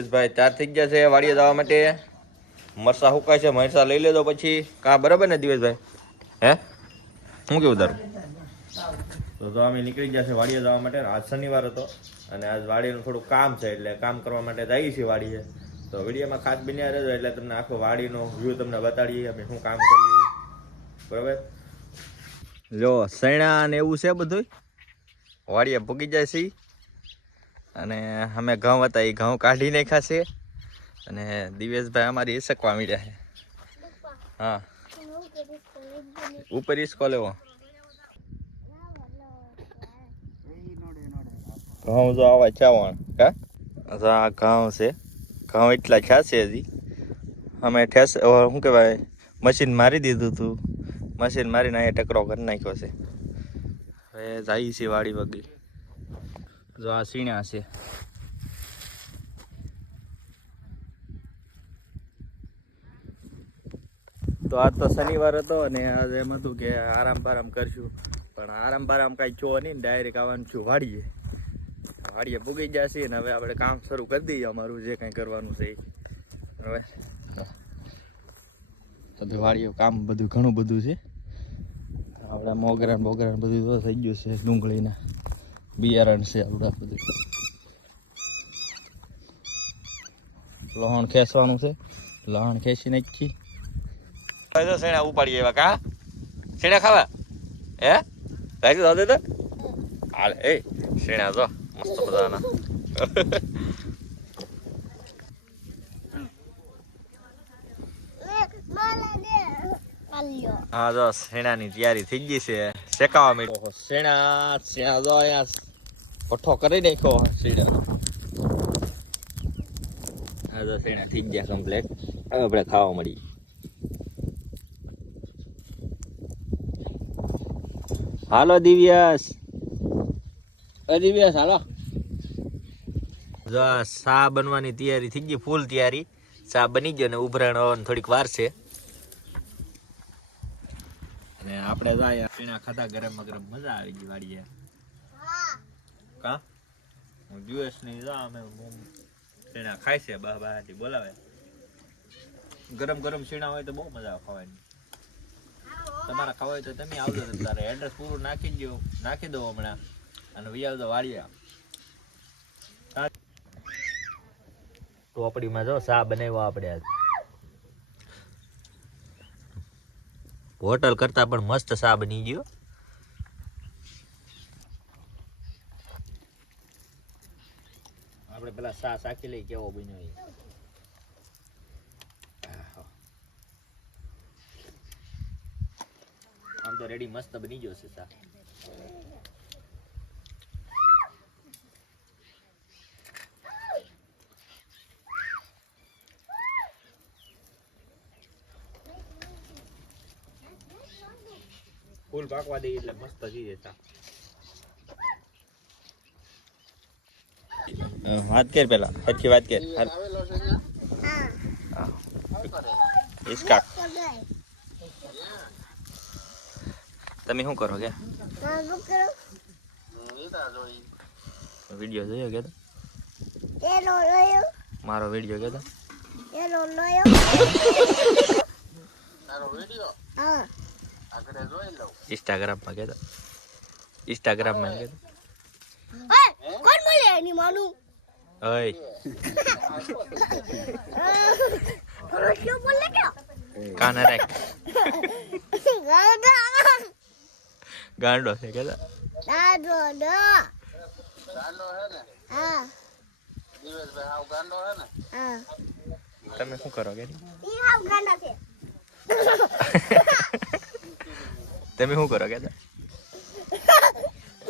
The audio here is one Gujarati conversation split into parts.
ભાઈ ચાર થઈ ગયા છે વાડીએ જવા માટે. મરસા હુકાય છે મરસા લઈ લેજો પછી. કા બરાબર ને દિવેશભાઈ? હે? શું કેવું તારું? તો તો અમે નીકળી ગયા છે વાડીએ જવા માટે. આજ શનિવાર હતો અને આજ વાડીનું થોડું કામ છે એટલે કામ કરવા માટે જઈએ છીએ વાડીએ. તો વિડીયોમાં ખાસ બન્યા રહેજો એટલે તમને આખો વાડીનો વ્યૂ તમને બતાડીએ અમે શું કામ કરીએ. બરાબર? જો સૈણા ને એવું છે બધું વાડીએ ભૂગી જાય છે. અને અમે ઘઉં હતા, એ ઘઉં કાઢી નાખ્યા છે. અને દિવેશભાઈ અમારી હિસકવા મળ્યા છે. હા. ઉપર ઈસકો લેવો ઘઉં જો આવા ચાવણ તો આ ઘઉં છે. ઘઉં એટલા છે હજી. અમે ઠેસ શું કહેવાય? મશીન મારી દીધું હતું મશીન મારીને અહીંયા ટકરો કરી નાખ્યો છે. હવે જાય છે વાડી વગી જો આ સીણ્યા છે. તો આજ તો શનિવાર હતો અને આજે એમ હતું કે આરામ બારામ કરશું. પણ આરામ બારામ કાંઈ છો નહીં ડાયરેક્ટ આવવાનું છું વાડીએ. વાડીએ પૂગી જશે ને હવે આપણે કામ શરૂ કરી દઈએ અમારું, જે કંઈ કરવાનું છે. હવે બધું વાડીએ કામ બધું ઘણું બધું છે. આપણે મોગરા ને બધું થઈ ગયું છે ડુંગળીના. બિયારણ છે આપણા બધું. લહણ ખેંચવાનું છે. લહણ ખેંચી નાખી. તો શેણા ઉપાડી એવા કા? શેણા ખાવા? હે? રાખી દો દે તો? હાલ એ શેણા જો મસ્ત બધાના હા જો શેણાની તૈયારી થઈ ગઈ છે. શેકાવા માંડ્યો શેણા શેણા જો અહીંયા પઠ્ઠો કરી નાખ્યો શેણા. હા જો શેણા થઈ ગયા કમ્પ્લેટ હવે આપણે ખાવા મળી હાલો દિવ્યાસ. અ દિવ્યાસ હાલો. જો સા બનવાની તૈયારી થઈ ગઈ ફૂલ તૈયારી. સા બની ગયો ને ઉભરાણ થોડીક વાર છે અને આપણે જાય પીણા ખાધા, ગરમ ગરમ મજા આવી ગઈ વાડીએ. કા? હું જુએસની જા, અમે પીણા ખાય છે, બા બાથી બોલાવે. ગરમ ગરમ સીણા હોય તો બહુ મજા આવે ખાવાની. તમારે ખાવા હોય તો તમે આવજો તારે એડ્રેસ પૂરું નાખી દો નાખી દો હમણાં. અને વી આવજો વાડીએ. ટોપડીમાં જો સા બનાવ્યો આપણે આજ. હોટલ કરતા પણ મસ્ત સા બની ગયો. આપણે પેલા સા સાકી લઈ કેવો બન્યો. આમ તો રેડી મસ્ત બની ગયો છે સા ફૂલ પાકવા દઈએ એટલે મસ્ત થઈ જતા. વાત કર પેલા પછી વાત કર. ઇસકા તમે શું કરો કે વીડિયો જોયો કે મારો વીડિયો કે ઇન્સ્ટાગ્રામમાં કે ઇન્સ્ટાગ્રામમાં ઓય કોણ બોલે એની માનું? ઓય. શું બોલે કે કાન રાખ. ગાડા. ગાંડો છે કે દાદો દો હા હા. તમે શું કરો કે? ઈ હાવ ગાંડો છે. તમે શું કરો કેતા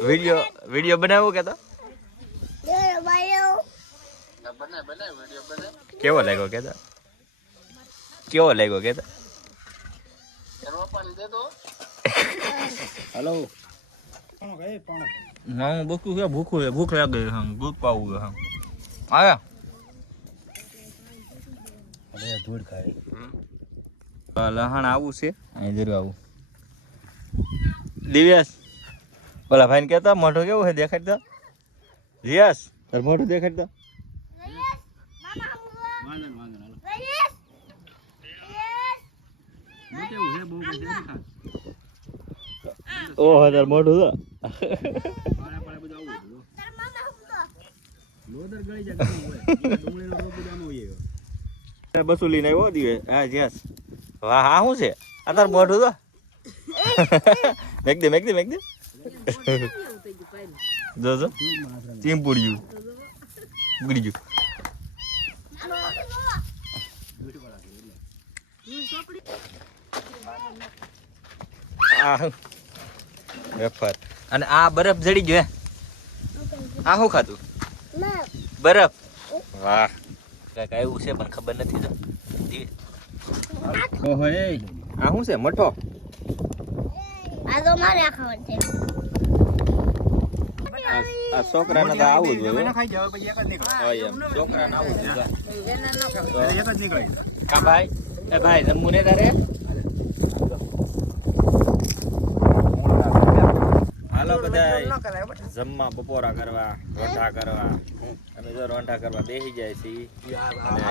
વીડિયો વીડિયો બનાવો કે તો દેર બાયો કેવો લાગ્યો કેતા કેવો લાગ્યો કેતા હલો હું ભૂખું છે ભૂખું છે ભૂખ લાગે છે ભૂખ દૂધ પાવું છે આયા. અરે ખાય. લહાણ આવું છે. અહીં જરૂર આવું. દિવ્યાસ. ઓલા ભાઈને કહેતા મોઢું કેવું છે? દેખાડ તો રિયાસ. તાર મોઢું દેખાડ તો ઓહો તાર મોઢું તો બસુ લઈને આવ્યો દિવસ હા જ્યાસ વાહ હા શું છે? આ તાર મોઢું તો મેક દે મેક દે મેક દે જો જો. ચીંપુડ્યું. ઉગડી ગયું. વેફર અને આ બરફ જડી ગયો આ શું ખાતું બરફ. વાહ. કાંઈક આવ્યું છે પણ ખબર નથી તો. આ શું છે મઠો? આ તો મારે ખાવાનું છે. આ આ છોકરાને તો આવું જ ખાઈ જાવ પછી એક જ નીકળે. છોકરાને આવું જ એક જ નીકળે કા ભાઈ? એ ભાઈ જમવું ને તારે? હાલો બધા જમવા બપોરા કરવા રોંઠા કરવા. અમે તો રોંઠા કરવા બેસી જાય છીએ.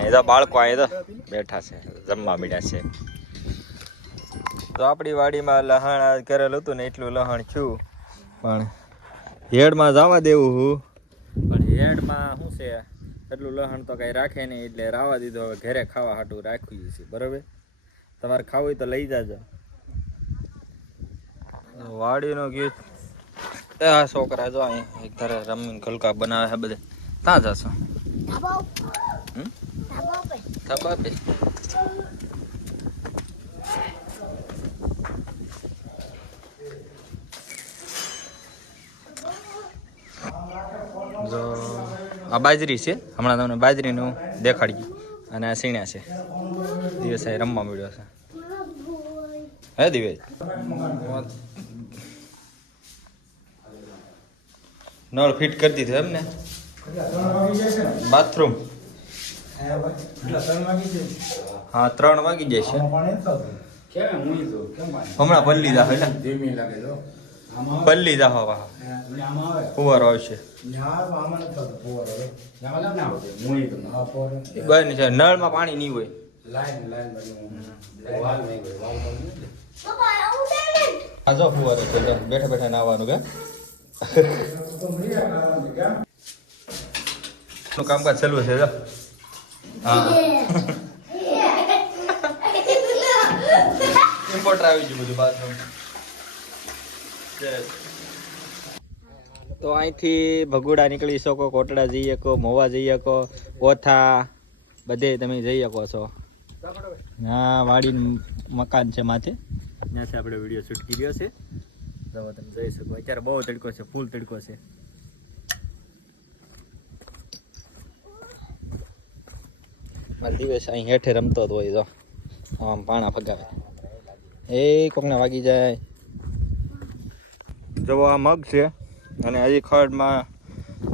એ તો બાળકો અહીં તો બેઠા છે જમવા મળ્યા છે. તો આપણી વાડીમાં લહાણ આ કરેલું હતું ને એટલું લહાણ છું પણ હેડમાં જવા દેવું હું. પણ હેડમાં શું છે? એટલું લહણ તો કાંઈ રાખે નહીં એટલે રાવા દીધું. હવે ઘરે ખાવા હાટું રાખ્યું છે બરાબર? તમારે ખાવું હોય તો લઈ જાજો. વાડીનો ગીત. એ આ છોકરા જો અહીં એક ધારે રમીને ખલકા બનાવે છે બધે. ત્યાં જશો? ધાબા હમ? ધાબા ઉપર ખબર બે જો, આ બાજરી છે. હમણાં તમને બાજરીનું દેખાડ્યું અને આ સીણા છે. દિવસ અહીં રમવા મળ્યો છે. હે દિવેશ? નળ ફિટ કરી દીધું એમ ને? બાથરૂમ? હા, ત્રણ વાગી જાય છે? હમણાં પલ્લી દાહ એટલે પલ્લી આવે ફુવારો આવશે. નળમાં પાણી નહીં હોય. લાઈન લાઈન બની વાલ નહીં હોય વાલ બની નહીં. પપ્પા આવું છે ને આ જો ફુવારો છે જો બેઠા બેઠા નાવાનું કે? નું કામકાજ ચાલુ છે જો? હા. ઇમ્પોર્ટર આવી ગયું બધું બાથરૂમ તો અહીંથી ભગુડા નીકળી શકો કોટડા જઈ શકો મોવા જઈ શકો ઓથા બધે તમે જઈ શકો છો. હા વાડીનું મકાન છે માથે. ત્યાંથી આપણે વીડિયો શૂટ કર્યો છે. તો તમે જઈ શકો અત્યારે બહુ તડકો છે ફૂલ તડકો છે. મારા દિવસ અહીં હેઠે રમતો હતો હોય તો આમ પાણા ફગાવે. એ કોકને વાગી જાય. જવો આ મગ છે. અને હજી ખડમાં,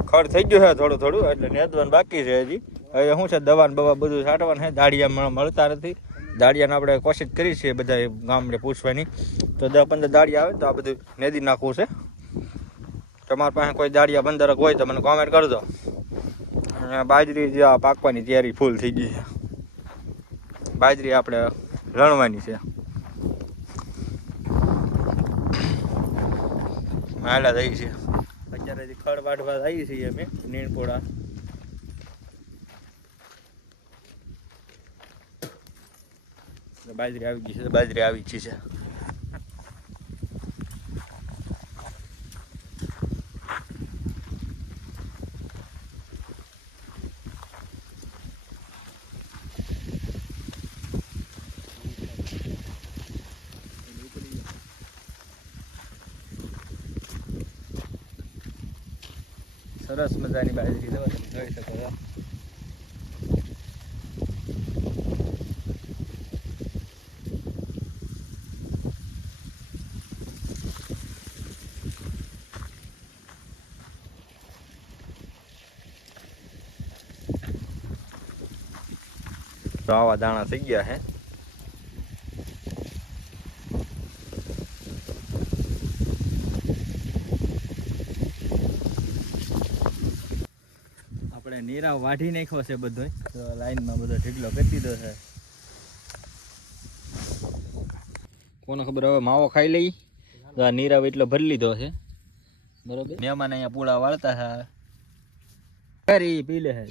ખડ થઈ ગયું છે થોડું થોડું, એટલે નેદવાનું બાકી છે હજી. હવે શું છે દવા બવા બધું છાંટવાનું છે, દાળિયા મળતા નથી. દાળિયાને આપણે કોશિશ કરી છે બધા ગામડે પૂછવાની. તો દસ પંદર દાળિયા આવે તો આ બધું નેદી નાખવું છે. તમારી પાસે કોઈ દાળિયા બંદર હોય તો મને કોમેન્ટ કરજો. અને બાજરી જે પાકવાની તૈયારી ફૂલ થઈ ગઈ છે. બાજરી આપણે રણવાની છે. હાલા થઈ છે. અત્યારે ખડ વાઢવા આવી છીએ અમે, નીણપોળા. બાજરી આવી ગઈ છે, બાજરી આવી ગઈ છે. સરસ મજાની બાજરી જો તમે જોઈ શકો છો તો આવા દાણા થઈ ગયા હે આપણે નીરાવ વાઢી નાખ્યો છે બધો તો લાઈનમાં બધો ઢીકલો કરી દીધો છે. કોને ખબર હવે માવો ખાઈ લઈ? તો આ નીરાવ એટલો ભરી લીધો છે. બરોબર. મહેમાન અહીંયા પૂળા વાળતા હા કરી પી લે હે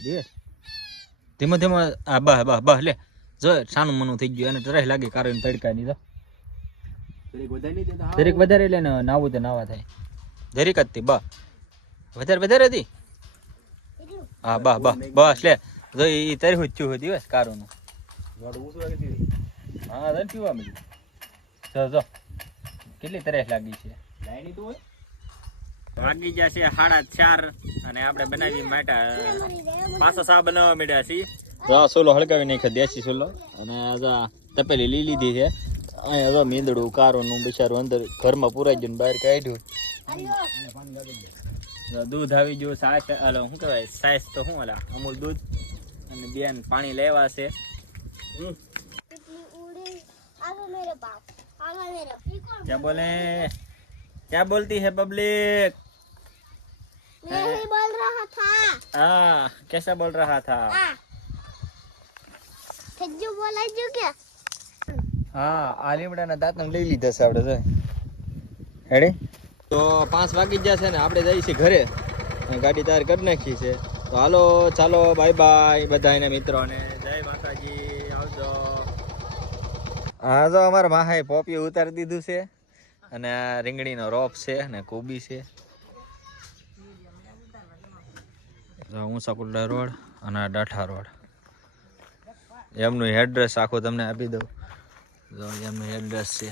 ધીમે ધીમે આ બહ બહ બહ લે. જો સાનું મનું થઈ ગયું એને તરસ લાગે કારણ તડકાની તો દરેક વધારે લે ને નાવું તો નાવા થાય. દરેક જ હતી બા વધારે વધારે હતી? હા બા બા બસ લે. જો એ તરી હું થયું દિવસ કારોનું. હા તને પીવા મળ્યું. જો જો. કેટલી તરસ લાગી છે. વાગી ગયા છે સાડા ચાર અને આપણે બનાવી માટે પાછો સા બનાવવા માંડ્યા છીએ. તો આ સોલો હળગાવી નાખ્યો દેશી સોલો. અને આ તપેલી લઈ લીધી છે. અહીંયા જો મીંદડું કારોનું બિચારું અંદર ઘરમાં પુરાઈ ગયું બહાર કાઢ્યું. તો દૂધ આવી ગયું સાસ હલો શું કહેવાય સાસ તો શું હલા અમૂલ દૂધ અને બેન પાણી લેવા છે હમ. कितनी उड़ी अब मेरे पास अब मेरे क्या बोले क्या बोलती है पब्लिक मैं ही बोल रहा था हाँ कैसा बोल रहा था आ खज्जू बोला जो क्या હા આ લીમડાના દાંતને લઈ લીધા છે આપણે તો હેડી તો પાંચ વાગી ગયા છે ને આપણે જઈએ છીએ ઘરે. ગાડી તૈયાર કરી નાખી છે. તો હાલો, ચાલો બાય બાય એના મિત્રોને. જય માતાજી, આવજો. હા તો અમારા માહાએ પોપી ઉતારી દીધું છે. અને આ રીંગણીનો રોપ છે અને કોબી છે. તો ઊંચાકુંડા રોડ અને આ ડાઠા રોડ. એમનું એડ્રેસ આખું તમને આપી દઉં. એમનું એડ્રેસ છે.